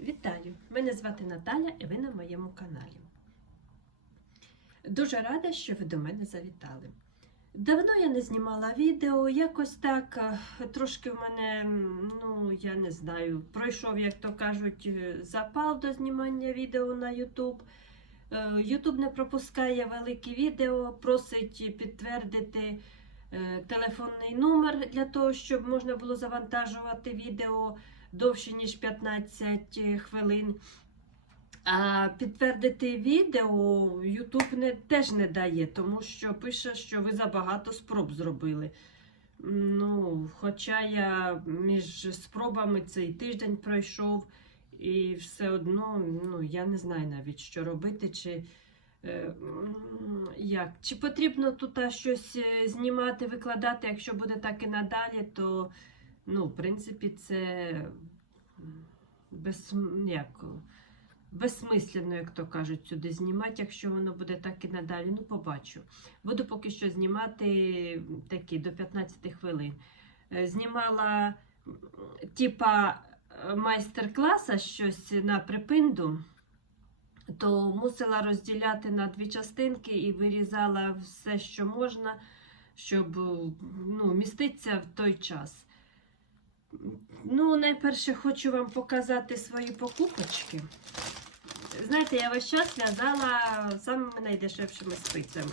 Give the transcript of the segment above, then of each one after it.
Вітаю! Мене звати Наталя і ви на моєму каналі. Дуже рада, що ви до мене завітали. Давно я не знімала відео, якось так е, трошки в мене, ну я не знаю, пройшов, як то кажуть, е, запал до знімання відео на YouTube. Е, YouTube не пропускає великі відео, просить підтвердити е, телефонний номер для того, щоб можна було завантажувати відео довше, ніж 15 хвилин. А підтвердити відео YouTube не, теж не дає, тому що пише, що ви забагато спроб зробили. Ну, Хоча я між спробами цей тиждень пройшов, і все одно ну, я не знаю навіть, що робити. чи... е, Як? Чи потрібно тут щось е, знімати, викладати, якщо буде так і надалі, то ну, в принципі, це без, як, безсмислено, як то кажуть, сюди знімати, якщо воно буде так і надалі. Ну, побачу. Буду поки що знімати такі до 15 хвилин. Е, Знімала типа е, майстер-класа щось на припинду, то мусила розділяти на дві частинки і вирізала все, що можна, щоб ну, міститися в той час. Ну, найперше хочу вам показати свої покупочки. Знаєте, я весь час в'язала самими найдешевшими спицями.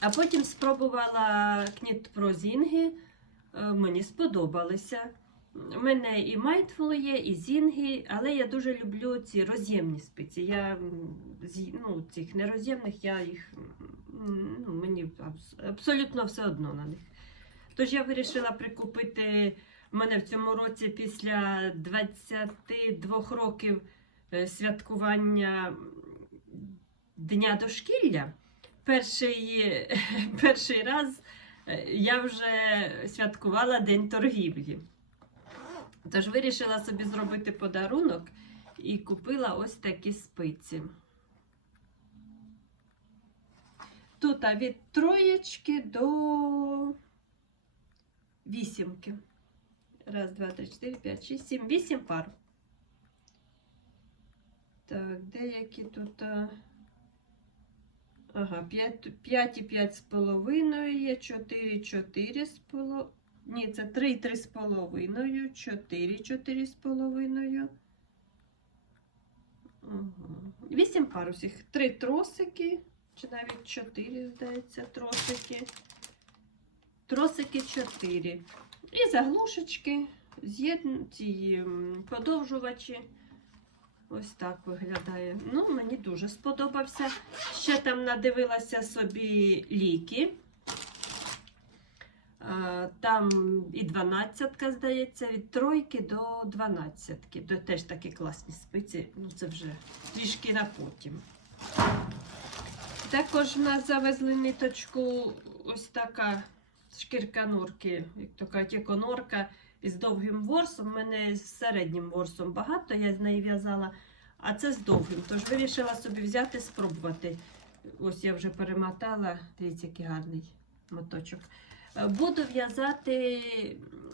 А потім спробувала кніт прозінги. Мені сподобалися. У мене і Mindful є, і зінги, але я дуже люблю ці роз'ємні спиці. Я ну, цих нероз'ємних, я їх ну, мені абсолютно все одно на них. Тож я вирішила прикупити в мене в цьому році після 22 років е, святкування Дня дошкілля. Перший, перший раз е, я вже святкувала День торгівлі. Тож вирішила собі зробити подарунок і купила ось такі спиці. Тут від троєчки до вісімки. Раз, два, три, чотири, п'ять, шість, сім, вісім пар. Так, деякі тут. Ага, 5, 5 і 5 з половиною є, 4, 4 з половиною. Ні, це 3, 3 з половиною, 4, 4 з половиною. Ага. 8 пар усіх. 3 тросики, чи навіть 4, здається, тросики. Тросики 4. І заглушечки, ці подовжувачі. Ось так виглядає. Ну, мені дуже сподобався. Ще там надивилася собі ліки. Е, Там і 12, здається, від тройки до 12. До теж такі класні спиці. Ну, це вже трішки на потім. Також в нас завезли ниточку ось така шкірка норки, як то кажуть, еконорка із довгим ворсом. У мене з середнім ворсом багато, я з неї в'язала, а це з довгим. Тож вирішила собі взяти, спробувати. Ось я вже перемотала, дивіться, який гарний моточок. Е, Буду в'язати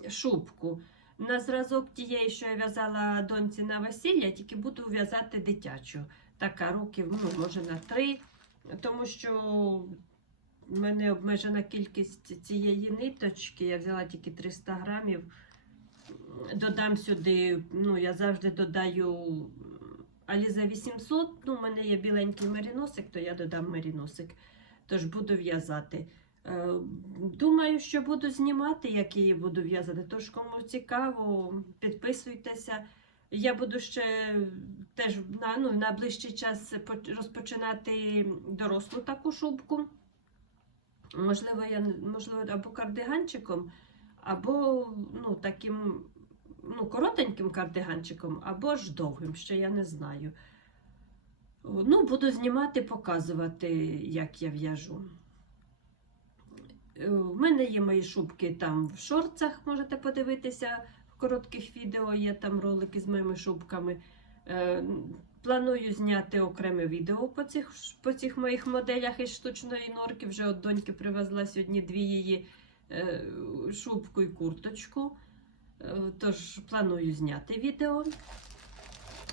шубку. На зразок тієї, що я в'язала доньці на весілля, тільки буду в'язати дитячу. Така років, ну, може, на три, тому що в мене обмежена кількість цієї ниточки. Я взяла тільки 300 грамів. Додам сюди, ну, я завжди додаю Аліза 800. Ну, у мене є біленький меріносик, то я додам меріносик. Тож буду в'язати. Е, Думаю, що буду знімати, як її буду в'язати. Тож, кому цікаво, підписуйтеся. Я буду ще теж на, ну, на ближчий час розпочинати дорослу таку шубку. Можливо, я можливо, або кардиганчиком, або ну, таким ну, коротеньким кардиганчиком, або ж довгим, ще я не знаю. Ну, буду знімати, показувати, як я в'яжу. Е, В мене є мої шубки там в шорцах, можете подивитися. В коротких відео є там ролики з моїми шубками. Е, Планую зняти окреме відео по цих, по цих моїх моделях із штучної норки. Вже от доньки привезла сьогодні дві її е, шубку і курточку. Е, Тож планую зняти відео.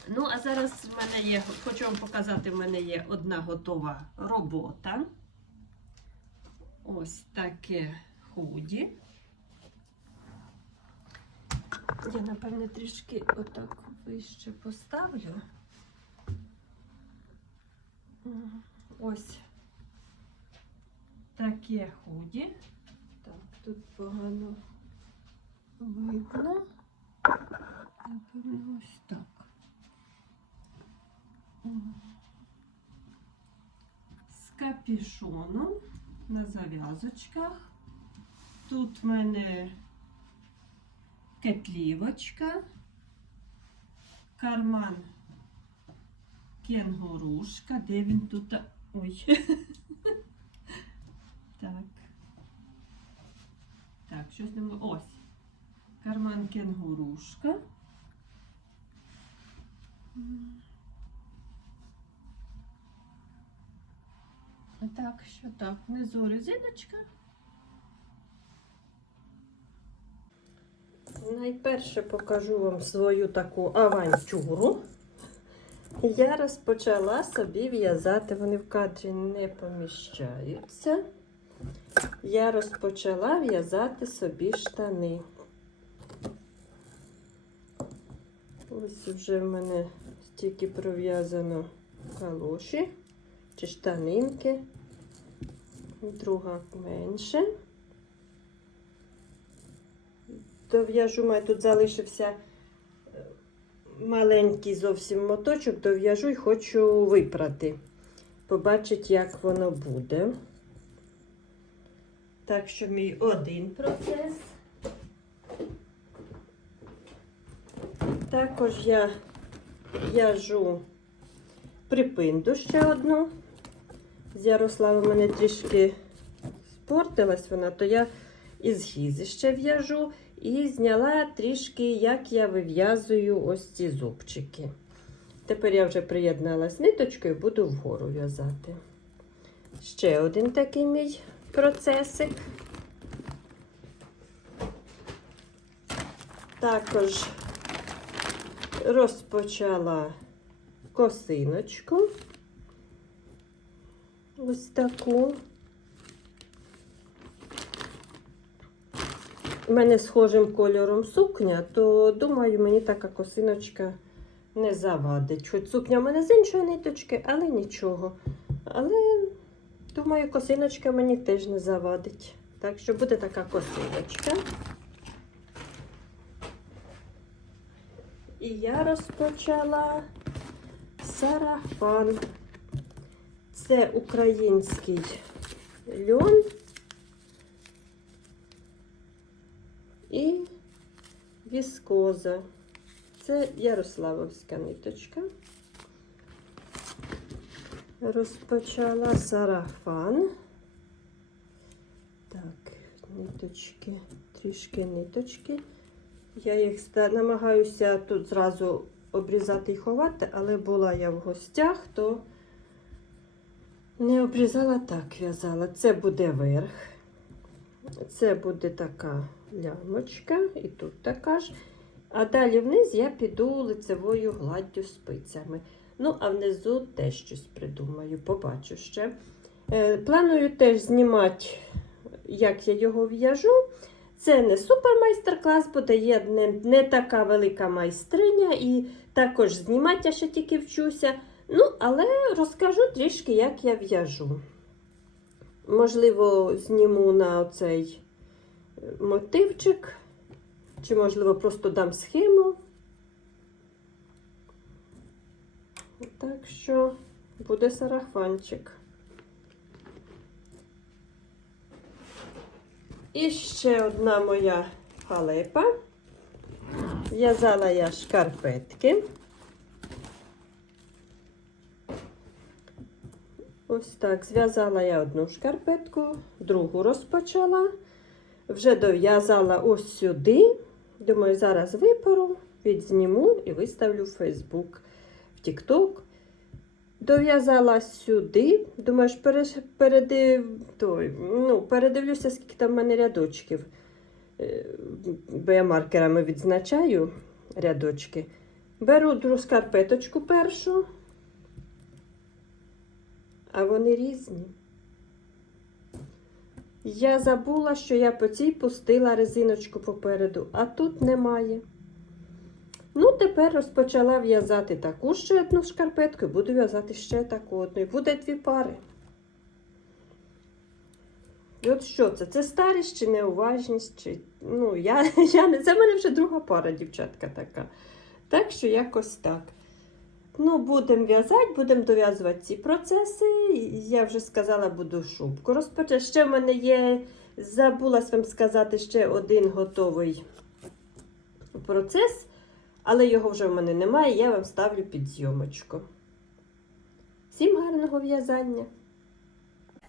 Ну, а зараз в мене є, хочу вам показати, в мене є одна готова робота. Ось таке худі. Я, напевне, трішки отак вище поставлю. Ось таке худі. Так, тут погано видно. Напевно, ось так. З капюшоном на зав'язочках. Тут в мене кетлівочка, карман кенгурушка. Де він тут? Ой. Так. Так, щось не можу. Ось. Карман кенгурушка. Так, що так, внизу резиночка. Найперше покажу вам свою таку авантюру. Я розпочала собі в'язати, вони в кадрі не поміщаються. Я розпочала в'язати собі штани. Ось вже в мене стільки пров'язано калоші чи штанинки. Друга менше. Дов'яжу, мене тут залишився е, маленький зовсім моточок, дов'яжу і хочу випрати. Побачить, як воно буде. Так що мій один процес. Також я в'яжу припинду ще одну. З Ярослава мене трішки спортилась вона, то я із гізи ще в'яжу і зняла трішки, як я вив'язую ось ці зубчики. Тепер я вже приєдналась ниточкою, буду вгору в'язати. Ще один такий мій процесик. Також розпочала косиночку. Ось таку. У мене схожим кольором сукня, то думаю, мені така косиночка не завадить. Хоч сукня в мене з іншої ниточки, але нічого. Але, думаю, косиночка мені теж не завадить. Так що буде така косиночка. І я розпочала сарафан. Це український льон і віскоза. Це Ярославовська ниточка. Розпочала сарафан. Так, ниточки, трішки ниточки. Я їх намагаюся тут зразу обрізати і ховати, але була я в гостях, то не обрізала так, в'язала. Це буде верх. Це буде така лямочка, і тут така ж. А далі вниз я піду лицевою гладдю спицями. Ну, а внизу теж щось придумаю, побачу ще. Е, планую теж знімати, як я його в'яжу. Це не супер майстер-клас, буде є не, не така велика майстриня, і також знімати я ще тільки вчуся. Ну, але розкажу трішки, як я в'яжу. Можливо, зніму на оцей мотивчик, чи, можливо, просто дам схему. Так що буде сарафанчик. І ще одна моя халепа. В'язала я шкарпетки. Ось так, зв'язала я одну шкарпетку, другу розпочала. Вже дов'язала ось сюди. Думаю, зараз випару, відзніму і виставлю в Фейсбук, в Тікток. Дов'язала сюди. Думаю, передив... той, ну, передивлюся, скільки там в мене рядочків. е, бо я маркерами відзначаю рядочки. Беру другу скарпеточку першу, а вони різні. Я забула, що я по цій пустила резиночку попереду, а тут немає. Ну, тепер розпочала в'язати таку ще одну шкарпетку, і буду в'язати ще таку одну. І буде дві пари. І от що це? Це старість чи неуважність? Чи... Ну, я, я не... Це в мене вже друга пара, дівчатка така. Так що якось так. Ну, будемо в'язати, будемо дов'язувати ці процеси. Я вже сказала, буду шубку розпочати. Ще в мене є, забулась вам сказати, ще один готовий процес, але його вже в мене немає, я вам ставлю під зйомочку. Всім гарного в'язання!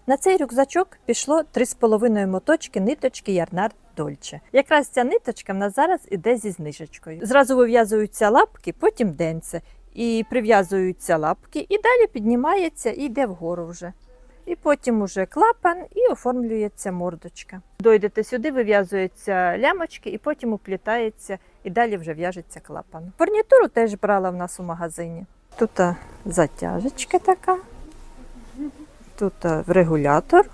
На цей рюкзачок пішло 3,5 моточки ниточки Ярнар Дольче. Якраз ця ниточка в нас зараз іде зі знижечкою. Зразу вив'язуються лапки, потім денце. І прив'язуються лапки, і далі піднімається і йде вгору вже. І потім уже клапан і оформлюється мордочка. Дойдете сюди, вив'язуються лямочки, і потім уплітається, і далі вже в'яжеться клапан. Фурнітуру теж брала в нас у магазині. Тут а, затяжечка така. Тут е, регулятор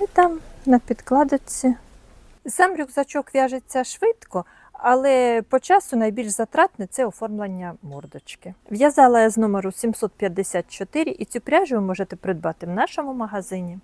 і там на підкладочці. Сам рюкзачок в'яжеться швидко, але по часу найбільш затратне це оформлення мордочки. В'язала я з номеру 754 і цю пряжу ви можете придбати в нашому магазині.